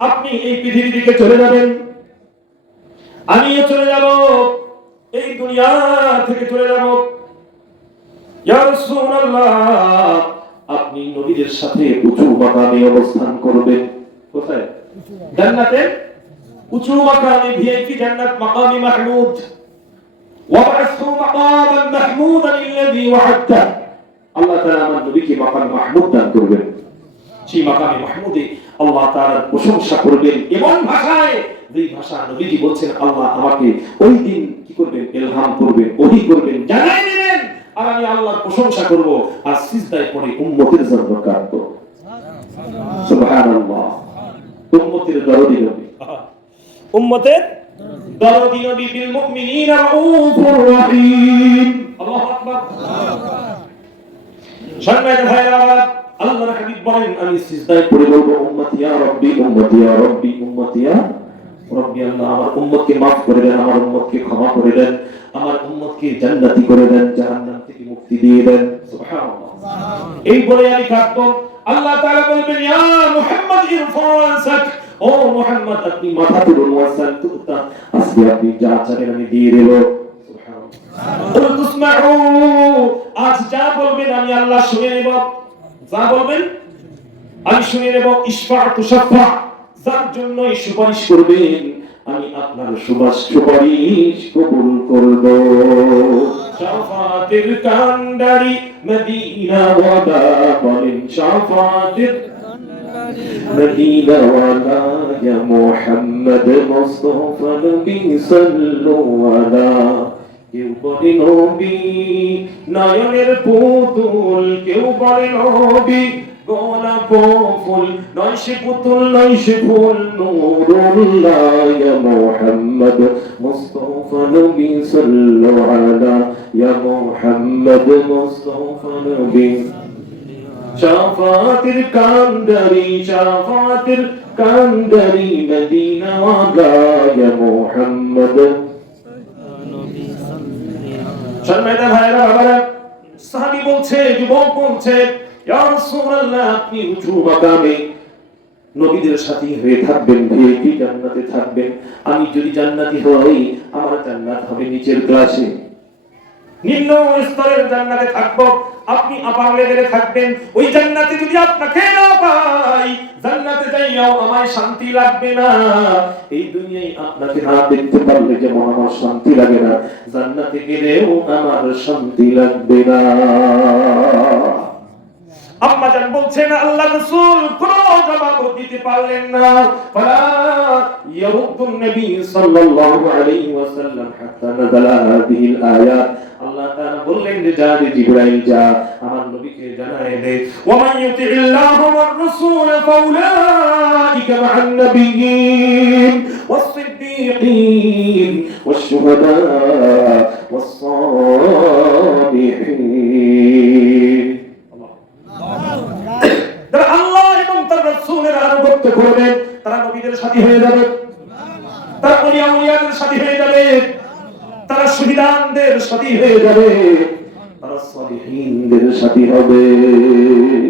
আপনি এই পৃথিবী থেকে চলে যাবেন। আমিও চলে যাব। এই দুনিয়া থেকে চলে যাব। আপনি নবীদের সাথে উঁচু মাকামে অবস্থান করবেন। কোথায়? জান্নাতে? উঁচু মাকামে ভিআইপি জান্নাত, মাকামি মাহমুদ। ওয়াবাসু মাকামান মাহমুদান আল্লাহ তাআলা আমার নবীকে মাকাম মাহমুদ দান করবেন। সেই মাকামে মাহমুদে আল্লাহ তাআলার প্রশংসা করবেন এমন ভাষায় যেই ভাষা নবীজি বলছেন আল্লাহ আমাকে ওই দিন কি করবেন? ইলহাম করবেন ওহি করবেন জানাই দিবেন। আর আমি আল্লাহর প্রশংসা করব আর সিজদায় পড়ে উম্মতের জন্য কাঁদব সুবহানাল্লাহ। উম্মতের দরদি নবী। উম্মতের দরদি নবী বিল মুমিনিনা রাউফুর রহিম। আল্লাহু আকবার। সম্মানিত ভাইরা আল্লাহর হাবিব বলেন আমি সিজদায় পড়ে বলব উম্মতি ইয়া রব্বি উম্মতি ইয়া রব্বি উম্মতি ইয়া রব্বি। আল্লাহ আমার উম্মতকে maaf করে দেন আমার উম্মতকে ক্ষমা করে দেন আমার উম্মতকে জান্নাতি করে দেন জাহান্নাম থেকে মুক্তি দিয়ে দেন। সুবহানাল্লাহ। এই বলে আমি কাঁদবো আল্লাহ তাআলা বলবেন ইয়া মুহাম্মদ ইরফাসাক ও মুহাম্মদ আপনি মাথা তুলুন ওয়াসাল তুতা আজকে আপনি যা চাইবেন আমি দিয়ে দেব। সুবহানাল্লাহ। আজ যা বলবেন আমি আল্লাহ শুনে নেব। যা বলবেন আমি শুনে নেব ইশফা তুশাফা যার জন্য সুপারিশ করবেন আমি আপনার সুবাস সুপারিশ কবুল করব শাফাতের কান্ডারি মদিনা ওয়াদা বলেন শাফাতের مدينة ولا يا محمد مصطفى نبي صلوا على কেউ বলে নবী, নয়নের পুতুল, কেউ বলে নবী, গোলাপ ফুল, নয় সে পুতুল, নয় সে ফুল, নূরুল্লাহ ইয়া মুহাম্মদ, মুস্তাফা নবী সাল্লাল্লাহু আলা ইয়া মুহাম্মদ, মুস্তাফা নবী। শাফাতের কান্দারি শাফাতের কান্দারি মদিনা ওয়ালা ইয়া মুহাম্মদ। সম্মানিত ভাইরা বাবারা, সাহাবী বলছে, যুবক বলছে, ইয়া রাসূলুল্লাহ, আপনি উঁচু মাকামে নবীদের সাথে হয়ে থাকবেন ভিআইপি জান্নাতে থাকবেন? আমি যদি জান্নাতি হই, আমার জান্নাত হবে নিচের ক্লাসে। নিম্ন স্তরের জান্নাতে থাকব। আপনি আপার লেভেলে থাকবেন। ওই জান্নাতে যদি আপনাকে না পাই, জান্নাতে যাইয়াও আমার শান্তি লাগবে না। এই দুনিয়ায় আপনাকে না দেখতে পারলে যেমন আমার শান্তি লাগে না। জান্নাতে গেলেও আমার শান্তি লাগবে না। আম্মা জান বলছেন আল্লাহ রাসূল কোন জবাব দিতে পারলেন না ফালা ইয়ারুদ্দুন নবী সাল্লাল্লাহু আলাইহি ওয়াসাল্লাম হাত্তা নাযালা হাদিহিল আয়াত আল্লাহ তাআলা বললেন যে যা রে জিবরাইল যা আমার নবীকে জানায় দে ওয়া মান ইউতিল্লাহ ওয়ার রাসূল ফাউলাইকা মা'আন নাবিয়্যিন والصديقين والشهداء والصالحين যারা আল্লাহ এবং তার রাসূলের আনুগত্য করবে, তারা নবীদের সাথী হয়ে যাবে। তারা উলিয়া উলিয়াদের সাথী হয়ে যাবে। তারা সুবিধানদের সাথী হয়ে যাবে। তারা সলিহিনদের সাথী হবে।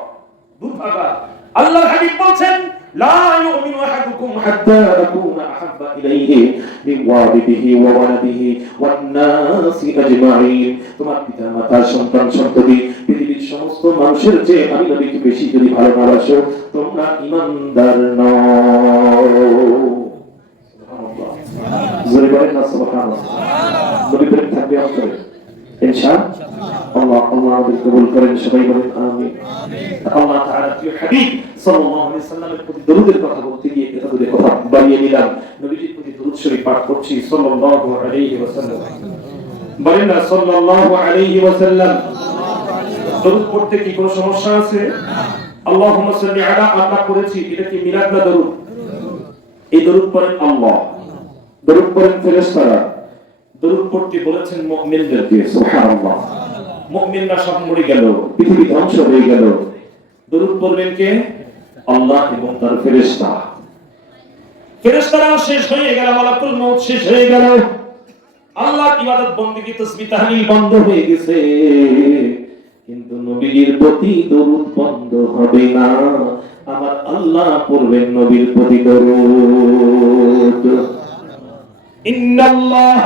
দুর্ভাগা আল্লাহর হাবিব বলছেন, লা ইউমিনু মিন সমস্ত মানুষের চেয়ে বেশি যদি ভালো না তোমরা ঈমানদার নও। সুবহানাল্লাহ। জোরে বলেন না, সুবহানাল্লাহ। প্রেম থাকবে ইনশাআল্লাহ আল্লাহ আল্লাহ আমাদের কবুল করেন, সবাই বলেন, আমিন। আল্লাহ তাআলা প্রিয় হাবিব সাল্লাল্লাহু আলাইহি সাল্লামের প্রতি দরুদের কথা বলতে গিয়ে এটা দূরে কথা বাড়িয়ে নিলাম নবীজির প্রতি দরুদ শরীফ পাঠ করছি সাল্লাল্লাহু আলাইহি ওয়াসাল্লাম। বলেন না, সাল্লাল্লাহু আলাইহি ওয়াসাল্লাম, দরুদ পড়তে কি কোনো সমস্যা আছে? আল্লাহুম্মা সাল্লি আলা, আমরা করেছি এটা কি মিলাদ না দরুদ? এই দরুদ পড়েন আল্লাহ। দরুদ পড়েন ফেরেশতারা। দরুদ পড়তে বলেছেন মুমিনদেরকে সুবহানাল্লাহ। মুমিনরা সব মরে গেল পৃথিবী ধ্বংস হয়ে গেল। দরুদ পড়বেন কে? আল্লাহ এবং তার ফেরেশতা। ফেরেশতারা শেষ হয়ে গেল মালাকুল মউত শেষ হয়ে গেল। আল্লাহর ইবাদত বন্দেগী তাসবিহ তাহলিল বন্ধ হয়ে গেছে? কিন্তু নবীর প্রতি দরুদ বন্ধ হবে না। আমার আল্লাহ পড়বেন নবীর প্রতি দরুদ ইন্নাল্লাহ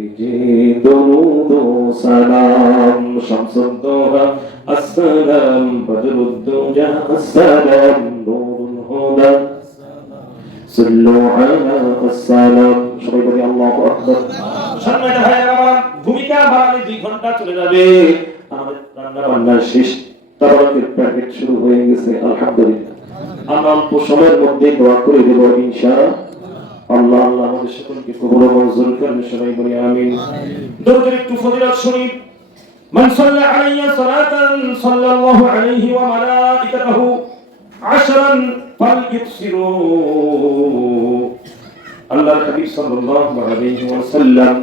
ভেজে দরুদ সালাম আমার ভূমিকা হয়ে গেছে, আলহামদুলিল্লাহ। আমরা অল্প সময়ের মধ্যে দোয়া করে দেব ইনশা আল্লাহ আল্লাহ আমাদের সকলকে কবুল ও মঞ্জুর করেন সবাই বলি আমিন দরুদের একটু ফজিলত শুনি من صلى علي صلاة صلى الله عليه وملائكته عشرا فليكسروا আল্লাহর হাবিব সাল্লাল্লাহু আলাইহি ওয়াসাল্লাম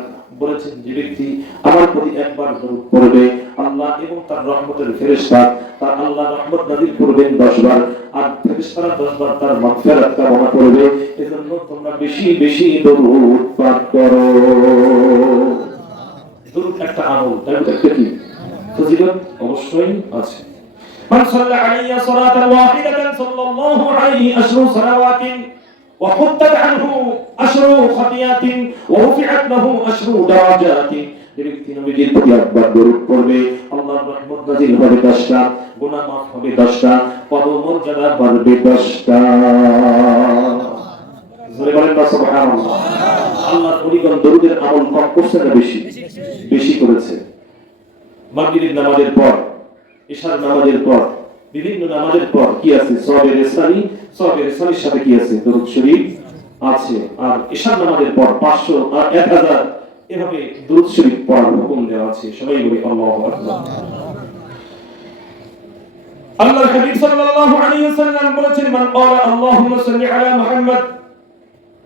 বলেছেন যে ব্যক্তি আমার প্রতি একবার দরুদ পড়বে আল্লাহ এবং তার রহমতের ফেরেশতা তার আল্লাহ রহমত নাযিল করবেন 10 বার আর ফেরেশতারা 10 বার তার মাগফিরাত কামনা করবে এজন্য তোমরা বেশি বেশি দরুদ পাঠ করো দরুদ একটা আমল তাই একটা কি ফজিলত অবশ্যই আছে من صلى علي صلاة واحدة صلى الله عليه أشر صلوات وحطت عنه أشر خطيات ورفعت له أشر درجات ব্যক্তি নবীজির প্রতি একবার দরুদ পড়বে আল্লাহর রহমত নাজিল হবে দশটা গুনাহ মাফ হবে দশটা পদমর্যাদা বাড়বে দশটা জোরে বলেন না সুবহানাল্লাহ আল্লাহর পরিগণ দরুদের আমল কম করছে না বেশি বেশি করেছে মাগরিব নামাজের পর ইশার নামাজের পর বিভিন্ন নামাজের পর কি আছে? সবের ইসলামী, সবের ইসলামীর সাথে কি আছে? দরুদ শরীফ আছে। আর ঈশান নামাজের পর পাঁচশো আর এক হাজার এভাবে দরুদ শরীফ পড়ার হুকুম দেওয়া আছে। সবাই বলি, আল্লাহ আল্লাহ হাবিব সাল্লাল্লাহু আলাইহি ওয়াসাল্লাম বলেছেন, মান ক্বালা আল্লাহুম্মা সাল্লি আলা মুহাম্মদ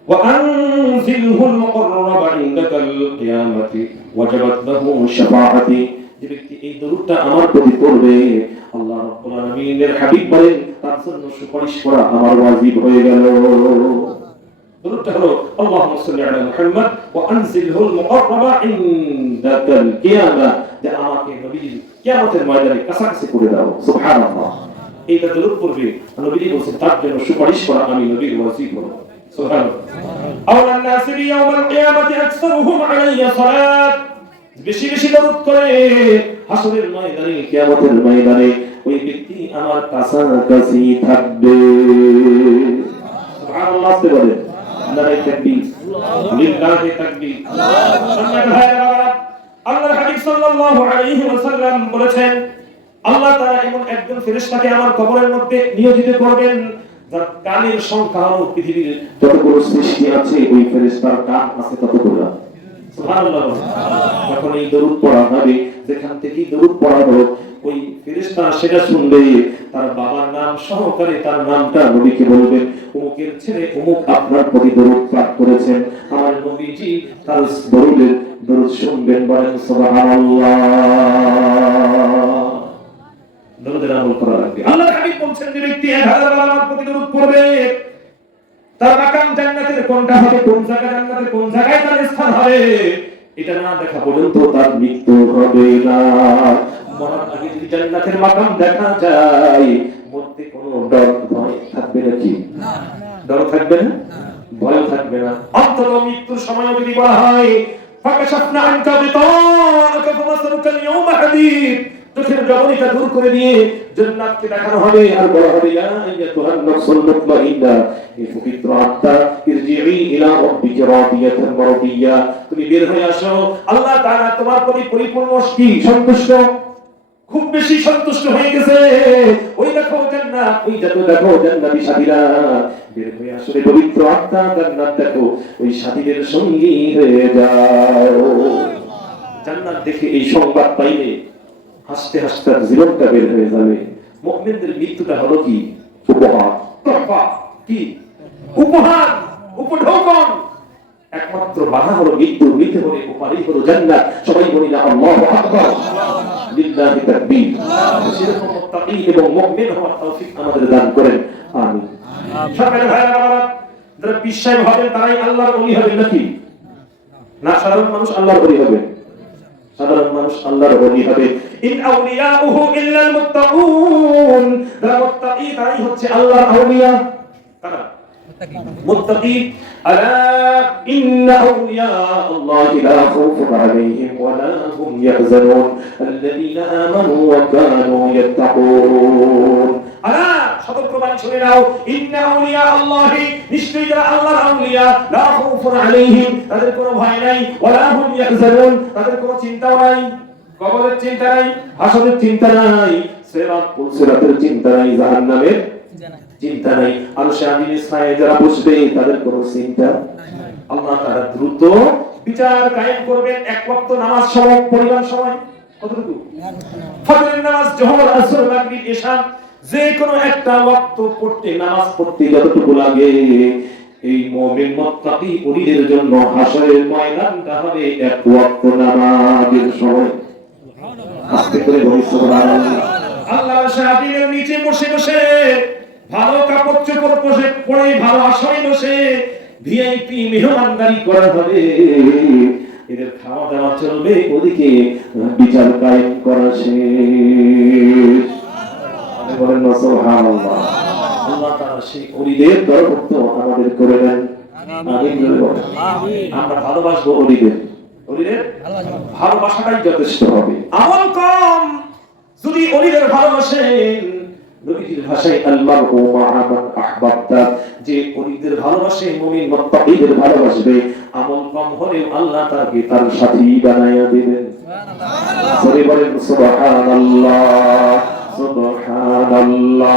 ওয়া আনজিলহুল মুকাররাবা ইনদাকাল কিয়ামাতি, ওয়াজাবাত লাহু শাফাআতি যে ব্যক্তি এই দরুদটা আমার প্রতি পড়বে আল্লাহ রাব্বুল আলামিনের হাবিব বলেন তার জন্য সুপারিশ করা আমার ওয়াজিব হয়ে গেল দরুদটা হলো আল্লাহুম্মা সাল্লি আলা মুহাম্মদ ওয়া আনজিলহুল মুকাররাবা ইনদাকাল কিয়ামা যে আমাকে নবীর কিয়ামতের ময়দানে কাছাকাছি করে দাও সুবহানাল্লাহ এইটা দরুদ পড়বে নবীজি বলেন তার জন্য সুপারিশ করা আমি নবীর ওয়াজিব হলো সুবহানাল্লাহ আওলান নাসি ইয়াউমাল কিয়ামাতি আকসারুহুম আলাইয়া সালাত বেশি বেশি দরুদ করে হাসরের ময়দানে, কিয়ামতের ময়দানে ওই ব্যক্তি আমার কাছাকাছি থাকবে। সুবহানাল্লাহ, আসতে বলেন। নারে তাকবীর। লিল্লাহি তাকবীর। সম্মানিত ভাইরা আল্লাহর হাবিব সাল্লাল্লাহু আলাইহি ওয়াসাল্লাম বলেছেন, আল্লাহ তাআলা এমন একজন ফেরেশতাকে আমার কবরের মধ্যে নিয়োজিত করবেন, যার কানের সংখ্যা পৃথিবীর যতগুলো সৃষ্টি আছে, ওই ফেরেশতার কান আছে ততগুলো। যখন এই দরুদ পড়া হবে, যেখান থেকে দরুদ পড়া ওই ফেরেশতা সেটা শুনবে, তার বাবার নাম সহকারে তার নামটা নবীকে বলবেন অমুকের ছেলে অমুক আপনার প্রতি দরুদ পাঠ করেছেন। আমার নবীজি তার দরুদের দরুদ শুনবেন বলেন, সুবহানাল্লাহ। দরুদের আমল করা লাগবে। আল্লাহর হাবিব বলছেন, যে ব্যক্তি 1000 বার প্রতি দরুদ পড়বে তার মাকাম জান্নাতের কোনটা হবে? কোন জায়গা জান্নাতের কোন জায়গায় তার স্থান হবে? এটা না দেখা পর্যন্ত তার মৃত্যু হবে না। মরার আগে যদি জান্নাতের মাকাম দেখা যায়, মরতে কোনো ডর, ভয় থাকবে নাকি ডর থাকবে না? ভয় থাকবে না। অন্তর মৃত্যুর সময় যদি বলা হয়, ফাকাশাফনা আনকা বিতাআকা ফামাসালুকা ইয়াউম হাদিদ চোখের দূর করে দিয়ে দেখানো হবে। আর বলা হবে, ইয়া এই পবিত্র আত্মা ইরজিই ইলা রাদিয়াতান মারদিয়া তুমি বের হয়ে আসো। আল্লাহ তাআলা তোমার প্রতি পরিপূর্ণ কি? সন্তুষ্ট? খুব বেশি সন্তুষ্ট হয়ে গেছে। ওই দেখো জান্নাত, ওই দেখো দেখো জান্নাতি সাথীরা, বের হয়ে আসলে পবিত্র আত্মা, জান্নাত দেখো, ওই সাথীদের সঙ্গী হয়ে যাও। জান্নাত দেখে এই সংবাদ পাইলে হাসতে হাসতে তার জীবনটা বের হয়ে যাবে। মুমিনদের মৃত্যুটা হলো কি? উপহার। কি? উপহার উপঢৌকন। একমাত্র বাধা হলো মৃত্যু মৃত্যু হলে উপহারই হলো জান্নাত। সবাই বলি না আল্লাহু আকবার। লিল্লাহি তাকবীর। সেরকম মুত্তাকি এবং মুমিন হওয়ার তৌফিক আমাদের দান করেন। আমিন। বাবারা যারা বিশ্বাস হবেন তারাই আল্লাহর ওলি হবে নাকি? না সাধারণ মানুষ আল্লাহর ওলি হবে। সাধারণ মানুষ আল্লাহর ওলি হবে। ইন আউলিয়াউহু ইল্লাল মুত্তাকুন যারা মুত্তাকি তারাই হচ্ছে আল্লাহর আউলিয়া কারা متقين ألا إن أولياء الله لا خوف عليهم ولا هم يحزنون الذين آمنوا وكانوا يتقون ألا সতর্কবাণী শুনে নাও ইন্না আউলিয়া আল্লাহি নিশ্চয়ই যারা আল্লাহর আউলিয়া লা খাউফুন আলাইহিম তাদের কোনো ভয় নাই ওয়ালা হুম ইয়াহজানুন তাদের কোনো চিন্তাও নাই কবরের চিন্তা নাই হাসরের চিন্তা নাই সিরাত পুলসিরাতের চিন্তা নাই জাহান্নামের চিন্তা নাই। আর স্বাধীন ছায় যারা বসবে তাদের কোনো চিন্তা আল্লাহ তারা দ্রুত বিচার কায়েম করবেন এক ওয়াক্ত নামাজ সময় পরিমাণ সময়। কতটুকু? ফজরের নামাজ জোহর আসর মাগরিব ইশা যে কোনো একটা ওয়াক্ত পড়তে নামাজ পড়তে যতটুকু লাগে এই মুমিন মুত্তাকি ওলিদের জন্য হাসরের ময়দানটা হবে এক ওয়াক্ত নামাজের সময়। আস্তে করে বলি আল্লাহ শাহাদিনের নিচে বসে বসে ভালো কাপড় চোপড় বসে পরে ভালো আসনে বসে ভিআইপি মেহমানদারি করা হবে। এদের খাওয়া দাওয়া চলবে ওদিকে বিচার কায়েম করা শেষ। বলেন সুবহানাল্লাহ। আল্লাহ তাআলা সেই ওলিদের দরভুক্ত আমাদের করে দেন। আমিন। আমরা ভালোবাসবো ওলিদের ওলিদের ভালোবাসাটাই যথেষ্ট হবে। আমল কম যদি অলিদের ভালোবাসেন নবীজির ভাষায় আলমারহু মা'a মান আহবাবতা যে অলিদের ভালোবাসে মুমিন মুত্তাকিদের ভালোবাসবে আমল কম হলেও আল্লাহ তাকে তার সাথী বানায়া দিবেন। সরে বলেন সুবহানাল্লাহ সুবহানাল্লাহ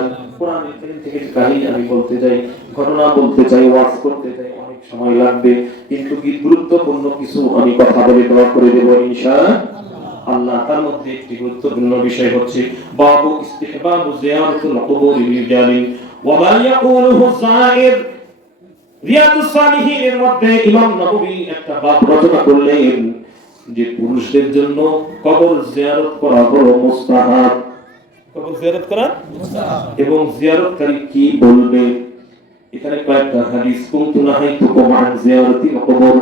গুরুত্বপূর্ণ বিষয় হচ্ছে বাবু যে পুরুষদের জন্য কবর জিয়ারত করা হলো মুস্তাহাব। জিয়ারত এবং জিয়ারতকারী কি বলবে? এখানে কয়েকটা হাদিস। আন জিয়ারাতিল কবর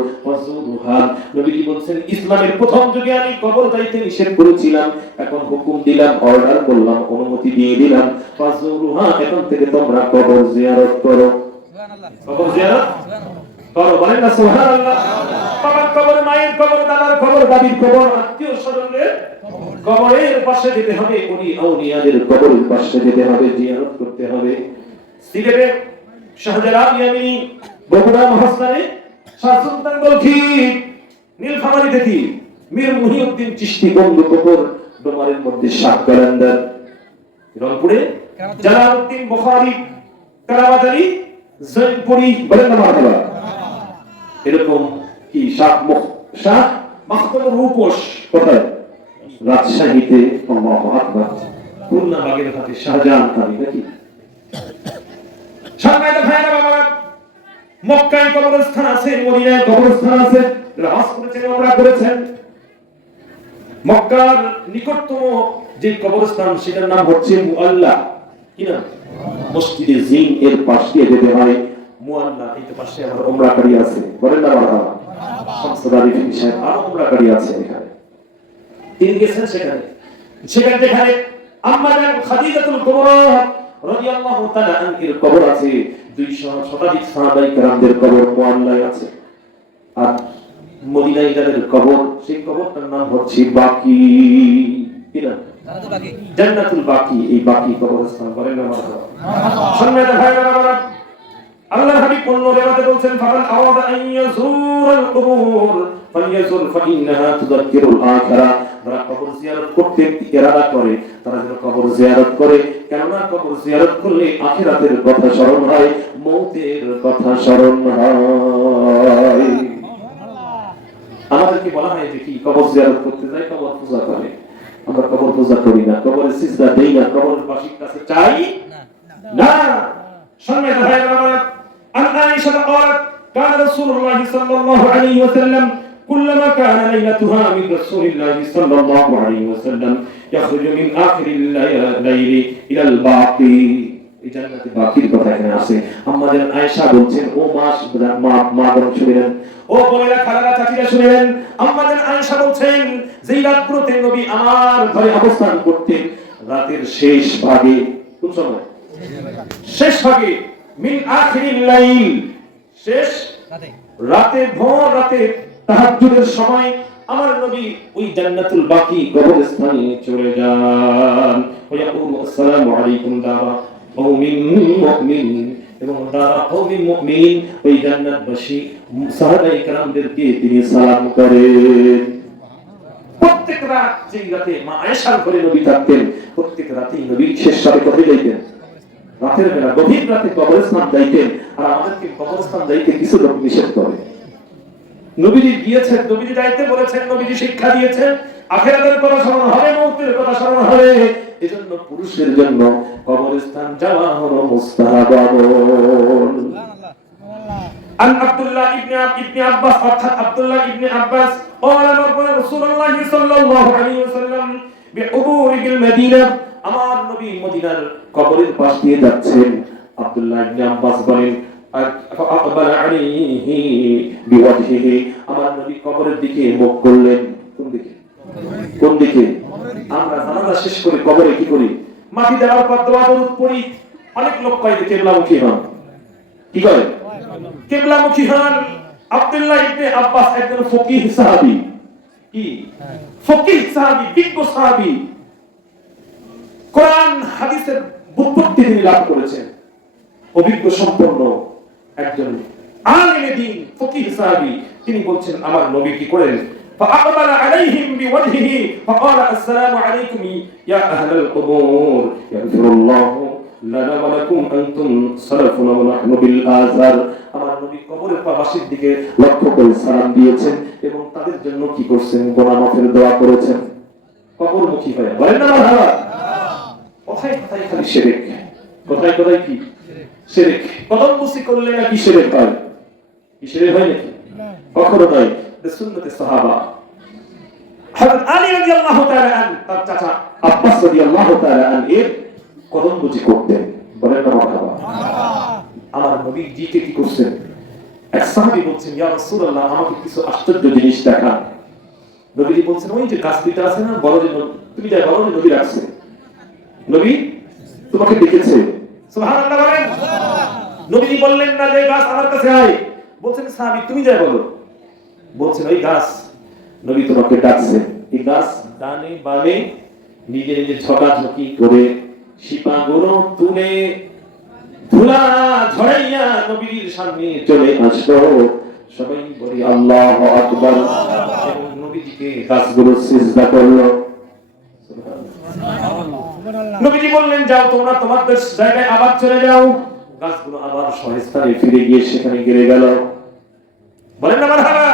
নবীজি বলেন ইসলামের প্রথম যুগে আমি কবর যাইতে নিষেধ করেছিলাম। এখন হুকুম দিলাম, অর্ডার করলাম, অনুমতি দিয়ে দিলাম। ফাজুরুহা এখন থেকে তোমরা কবর জিয়ারত করো। কবর জিয়ারত? করো, বলেন না সুবহানাল্লাহ। বাবার কবর, মায়ের কবর, দাদার কবর দাদির কবর, আত্মীয় স্বজনের কবরের পাশে যেতে হবে, উনি আউলিয়াদের কবরের পাশে যেতে হবে, জিয়ারত করতে হবে। সিলেটে শাহজালাল ইয়ামিনী, বগুড়া মহাস্থানে শাহ সুলতান বলখি নীলফামারী থেকে মীর মুহিউদ্দিন চিশতি কবর, ডোমারের মধ্যে শাহ কালান্দার রংপুরে জালালউদ্দিন বুখারী আলী জৈনপুরি, বলেন না মারহাবা এরকম কি শাহ শাহ কোথায়? রাজশাহীতে আল্লাহু আকবার। খুলনা বাগেরহাটে শাহজাহান খানি নাকি? সম্মানিত ভাইরা বাবারা মক্কায় কবরস্থান আছে মদিনায় কবরস্থান আছে হজ করেছেন ওমরা করেছেন। মক্কার নিকটতম যে কবরস্থান সেটার নাম হচ্ছে মুআল্লা। কি নাম? মসজিদে জিন এর পাশ দিয়ে যেতে হয়। মুআল্লা এই তো পাশে আমার ওমরাকারী আছে। বলেন না মারহাবা শামসুদ্দারি ফিকি সাহেব আরও ওমরাকারী আছে এখানে। তিনি গেছেন সেখানে। সেখানে যেখানে আম্মা খাদিজাতুল কুবরা রাদিয়াল্লাহু তাআলা আনহার কবর আছে। 200 শতাধিক সাহাবায়ে কেরামদের কবর মুআল্লায় আছে। আর মদিনায় যাদের কবর, সেই কবরটার নাম হচ্ছে বাকি। কি নাম জান্নাতুল বাকি, এই বাকি কবরস্থান বলেন না মারহাবা সম্মানিত ভাইরা বাবারা আল্লাহর হাবিব অন্য রেওয়াতে বলছেন আওয়াদা আন কুবুর, ফালিয়াজুর ফাইন্নাহা তুযাক্কিরুল আখিরা. যারা কবর জিয়ারত করতে ইরাদা করে, তারা যেন কবর জিয়ারত করে। কেননা কবর জিয়ারত করলে আখিরাতের কথা স্মরণ হয়, মৌতের কথা স্মরণ হয়। আমাদেরকে বলা হয় যে কি, কবর জিয়ারত করতে যাই, কবর পূজা করে। আমরা কবর পূজা করি না, কবরের সিজদা দেই না কবরের বাসির কাছে চাই না। عن عائشة قالت كان رسول الله صلى الله عليه وسلم كلما كان ليلتها من رسول الله صلى الله عليه وسلم يخرج من آخر الليل إلى الباقي এই জান্নাতে বাকির কথা এখানে আছে আমাদের আয়েশা বলছেন ও মাস মা মা বরং শুনলেন ও বোনেরা খালারা চাচিরা শুনলেন আমাদের আয়েশা বলছেন যেই রাতগুলোতে নবী আমার ঘরে অবস্থান করতেন রাতের শেষ ভাগে কোন সময় শেষ ভাগে মিন আখিরিল লাইল শেষ। রাতে। ভোর রাতে তাহাজ্জুদের সময় আমার নবী ওই জান্নাতুল বাকি কবরস্থানে চলে যান। ওয়াকুলু আসসালামু আলাইকুম দারা কওমিন মুমিন। এবং দারা কওমিন মুমিন ওই জান্নাতবাসী সাহাবায়ে কেরামদেরকে তিনি সালাম করেন। প্রত্যেক রাত যেই রাতে মা আয়েশার ঘরে নবী থাকতেন প্রত্যেক রাতেই নবী শেষ রাতে কোথায় যাইতেন রাতের বেলা গভীর রাতে কবরস্থান যাইতেন আর আমাদেরকে কবরস্থান যাইতে কিছু লোক নিষেধ করে নবীজি গিয়েছেন নবীজি যাইতে বলেছেন নবীজি শিক্ষা দিয়েছেন আখেরাতের কথা স্মরণ হবে মৌতের কথা স্মরণ হবে এজন্য পুরুষের জন্য কবরস্থান যাওয়া হলো মুস্তাহাব আমল عن عبد الله ابن ابن عباس অর্থাৎ আব্দুল্লাহ ইবনে আব্বাস قال مر رسول الله صلى الله عليه وسلم بقبور المدينه আমার নবী মদিনার কবরের পাশ দিয়ে যাচ্ছেন। আব্দুল্লাহ ইবনে আব্বাস বলেন আকবার আলাইহি বিওয়াজহিহি। আমার নবী কবরের দিকে মুখ করলেন। কোন দিকে? কোন দিকে? আমরা জানাজা শেষ করে কবরে কি করি? মাটি দেওয়ার পর দোয়া দরুদ পড়ি। অনেক লোক কয় যে কেবলামুখী হন। কি করে কেবলামুখী হন। আব্দুল্লাহ ইবনে আব্বাস একজন ফকিহ সাহাবী। কি? ফকিহ সাহাবী, বিজ্ঞ সাহাবী। কোরআন হাদিসের বুৎপত্তি তিনি লাভ করেছেন অভিজ্ঞ সম্পন্ন একজন আলিমে দিন ফকিহ সাহাবী তিনি বলছেন আমার নবী কি করেন فأقبل عليهم بوجهه فقال السلام عليكم يا أهل القبور يغفر الله لنا ولكم أنتم سلفنا ونحن بالآثار আমার নবী কবরের পাশের দিকে লক্ষ্য করে সালাম দিয়েছেন এবং তাদের জন্য কি করছেন গোনা মাফের দোয়া করেছেন কবরমুখী হয়ে বলেন না ভালো কোথায় কোথায় কি? শিরক কদম মুসি করলে নাকি শিরক হয়? কি শিরক হয় নাকি? কখনো নয়। সুন্নতে সাহাবা। কদম আমার করছেন? এক বলছেন আমাকে কিছু আশ্চর্য জিনিস দেখান। নবীজি বলছেন, ওই যে গাছ দুইটা আছে না, বড় তুমি বড় যে নবী রাখছে নবী তোমাকে সুবহানাল্লাহ বলেন। নবী বললেন না যে গাছ আমার কাছে আয়। বলছেন সাহাবী তুমি যাই বলো। বলছেন ওই গাছ নবী তোমাকে ডাকছে। এই গাছ ডানে বামে নিজে নিজে ঝকাঝকি করে শিপাগুলো তুলে ধুলা ঝড়াইয়া নবীর সামনে চলে আসলো। সবাই বলি আল্লাহ আকবার। নবীজিকে গাছগুলো সিজদা করল। নবীজি বললেন যাও তোমরা তোমাদের জায়গায় আবার চলে যাও। গাছগুলো আবার সহস্থানে ফিরে গিয়ে সেখানে গিরে গেল। বলেন না মারহাবা?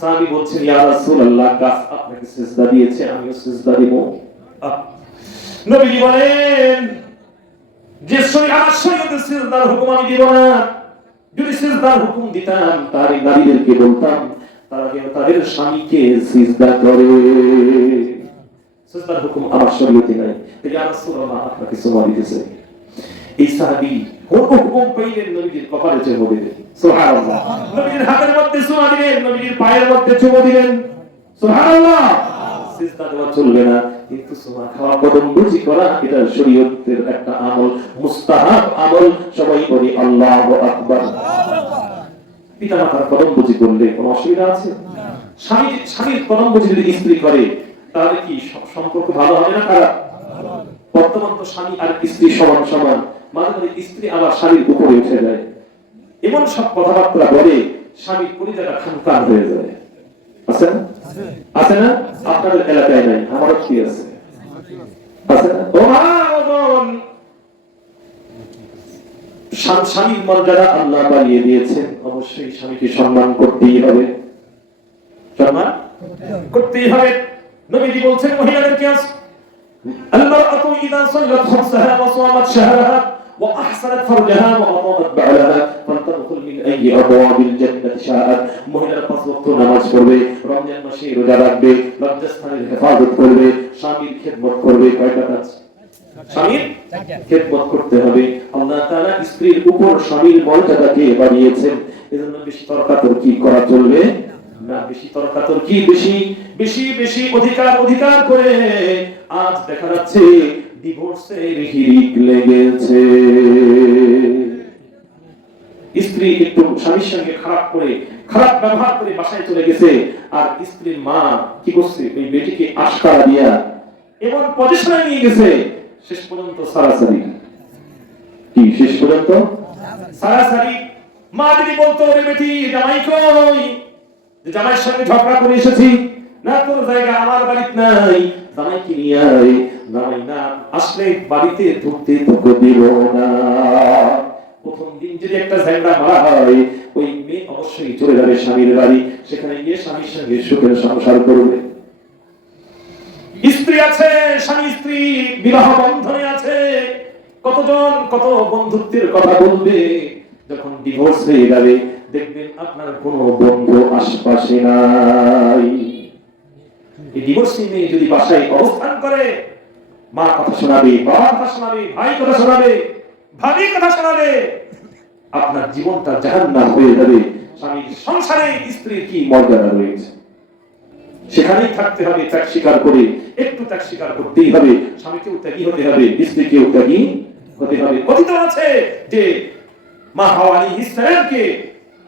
সাহাবী বলছেন ইয়া রাসূলুল্লাহ গাছ আপনাকে সিজদা দিয়েছে আমিও সিজদা দেব। নবীজি বলেন যে আমার সিজদার হুকুম আমি দিব না। যদি সিজদার হুকুম দিতাম তার নারীদেরকে বলতাম তারা যেন তাদের স্বামীকে সিজদা করে। হুকুম আমার শরীয়তে নাই তো ইয়া রাসূলুল্লাহ আপনাকে দিতেছে এই সাহাবী হুকুম পাইলেন কপালে চুমো দিলেন সুবহানাল্লাহ হাতের মধ্যে দিলেন পায়ের মধ্যে চুমো দিলেন সুবহানাল্লাহ সিজদা দেওয়া চলবে না কিন্তু সুমা খাওয়া কদম করা এটা শরীয়তের একটা আমল মুস্তাহাব আমল সবাই বলি আল্লাহু আকবার পিতা মাতার কদম বুঝি করলে কোনো অসুবিধা আছে স্বামী স্বামীর কদম বুঝি যদি স্ত্রী করে তাহলে কি সম্পর্ক ভালো হবে না খারাপ? বর্তমান তো স্বামী আর স্ত্রী সমান সমান। মাঝে মাঝে স্ত্রী আবার স্বামীর উপরে উঠে যায়। এমন সব কথাবার্তা বলে স্বামীর পরিজাটা খানকান হয়ে যায়। আছে না? আছে না? আপনাদের এলাকায় নাই, আমারও কি আছে। আছে না? স্বামীর মর্যাদা আল্লাহ বাড়িয়ে দিয়েছেন। অবশ্যই স্বামীকে সম্মান করতেই হবে। করতেই হবে। নবীজি বলছেন মহিলাদেরকে আস المرأة إذا صلت خمسها وصامت شهرها وأحسنت فرجها وأطاعت بعلها فلتدخل من أي أبواب الجنة شاءت মহিলারা পাঁচ ওয়াক্ত নামাজ পড়বে রমজান মাসে রোজা রাখবে লজ্জাস্থানের হেফাজত করবে স্বামীর খেদমত করবে কয়টা কাজ স্বামীর খেদমত করতে হবে আল্লাহ তাআলা স্ত্রীর উপর স্বামীর মর্যাদাকে বাড়িয়েছেন এজন্য বেশি তর্কাতর্কি করা চলবে না বেশি তর্কাতর্কি বেশি? বেশি বেশি অধিকার অধিকার করে আজ দেখা যাচ্ছে ডিভোর্সের হিরিক লেগেছে। স্ত্রী একটু স্বামীর সঙ্গে খারাপ করে, খারাপ ব্যবহার করে বাসায় চলে গেছে। আর স্ত্রীর মা কি করছে? ওই বেটিকে আশকারা দিয়া এমন পজিশনে নিয়ে গেছে। শেষ পর্যন্ত সারাসারি। কি শেষ পর্যন্ত? সারাসারি। মা যদি বলতো রে বেটি, জামাই কই? জামাইয়ের সঙ্গে ঝগড়া করে এসেছি। না তোর জায়গা আমার বাড়িতে নাই, জামাইকে নিয়ে আয়। জামাই, না, আসলে বাড়িতে ঢুকতে তোকে দিব না। প্রথম দিন যদি একটা ঝগড়া মারা হয়, ওই মেয়ে অবশ্যই চলে যাবে স্বামীর বাড়ি। সেখানে গিয়ে স্বামীর সঙ্গে সুখের সংসার করবে। স্ত্রী আছে, স্বামী, স্ত্রী, বিবাহ বন্ধনে আছে। কতজন কত বন্ধুত্বের কথা বলবে, যখন ডিভোর্স হয়ে যাবে। দেখবেন আপনার কোনো বন্ধু আশপাশে নাই। ডিভোর্সি যদি বাসায় অবস্থান করে, মা কথা শোনাবে, বাবা কথা শোনাবে, ভাই কথা শোনাবে, ভাবি কথা শোনাবে, আপনার জীবনটা হয়ে যাবে। স্বামীর সংসারে স্ত্রীর কি মর্যাদা রয়েছে? সেখানেই থাকতে হবে, ত্যাগ স্বীকার করে, একটু ত্যাগ স্বীকার করতেই হবে। স্বামীকেও ত্যাগী হতে হবে, স্ত্রীকেও ত্যাগী হতে হবে। কথিত আছে যে মা হাওয়া আলাইহিস সালামকে